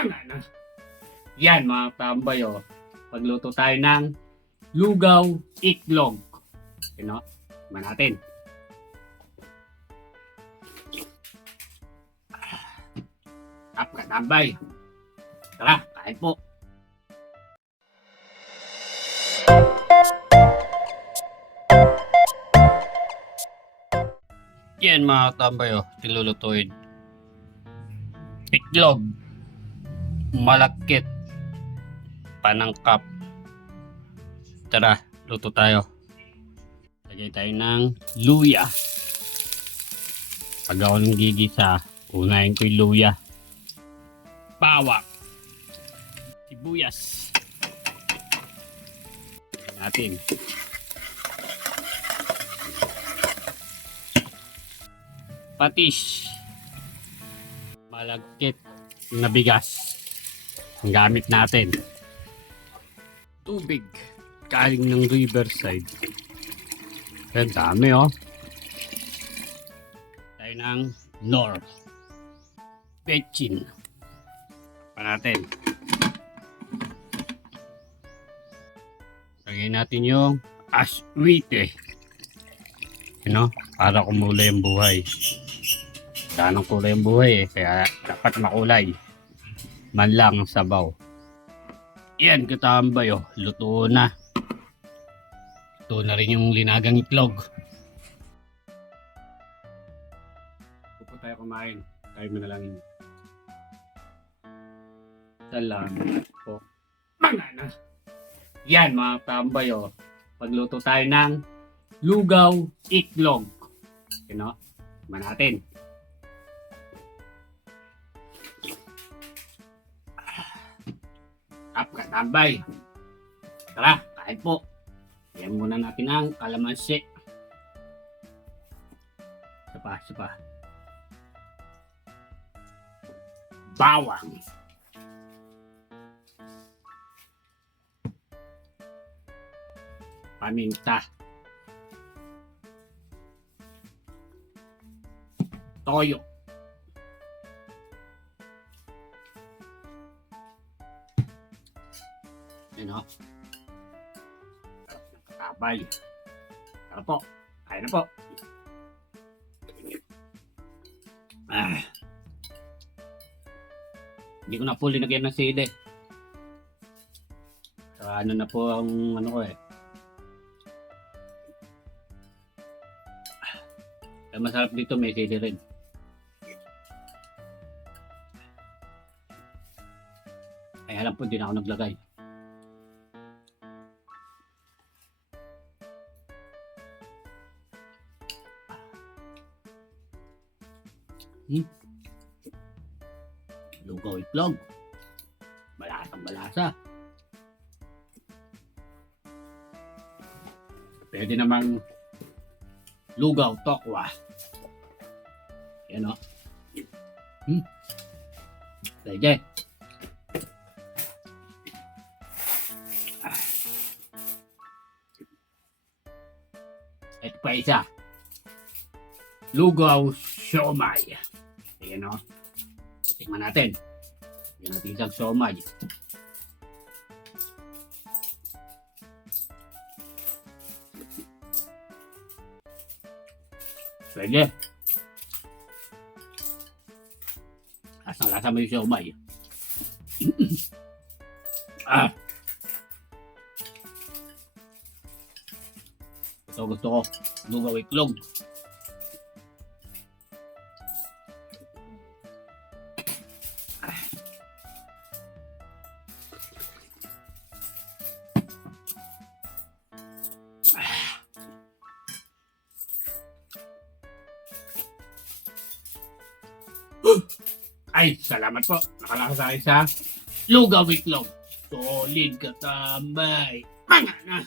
Banana. Yan mga tambay oh. Pagluto tayo ng lugaw itlog. You know? Tignan natin. Tambay. Tara, kain po. Yan mga tambay oh. Nilulutuin. Itlog. Malakit. Panangkap. Tara, luto tayo. Lagay tayo ng luya. Pag ako ng gigisa, unahin ko yung luya. Bawang. Sibuyas. Natin. Patis. Malagkit na bigas. Ang gamit natin. Tubig. Galing ng riverside. Ang dami oh. Tayo ng Nor. Pechin. Pa natin. Lagay natin yung aswite. Para kumulay ang buhay. Ganong kulay ang buhay kaya dapat makulay. Man lang ang sabaw. Yan katambay oh. Luto na. Luto na rin yung linagang itlog. Pupo tayo kumain. Tayo mo na lang yun. Salamat po. Banana. Yan mga tambay oh. Pagluto tayo ng lugaw itlog. Tignan natin. Tambay. Tara, kain po. Yan muna natin ang kalamansi. Isa pa. Bawang. Paminta. Toyo. Sarap ng katabay. Tara po. Kain na po. Hindi ko na po linagyan ng sili. Saka na po ang ko eh. Kaya masarap dito may sili rin. Kaya lang po hindi na ako naglagay. Lugaw itlog. Balasang balasa. Pwede namang lugaw tokwa. Yan o. Pwede. Ito pa isa. Lugaw siomay. Ayan o. Tingnan natin. Ayan natin isang siomay. Pwede. Lasang-lasa mo yung siomay. Ito gusto ko. Lugaw itlog. Ay, salamat po. Nakalasa sa akin sa lugaw itlog. Solid katambay. Banana.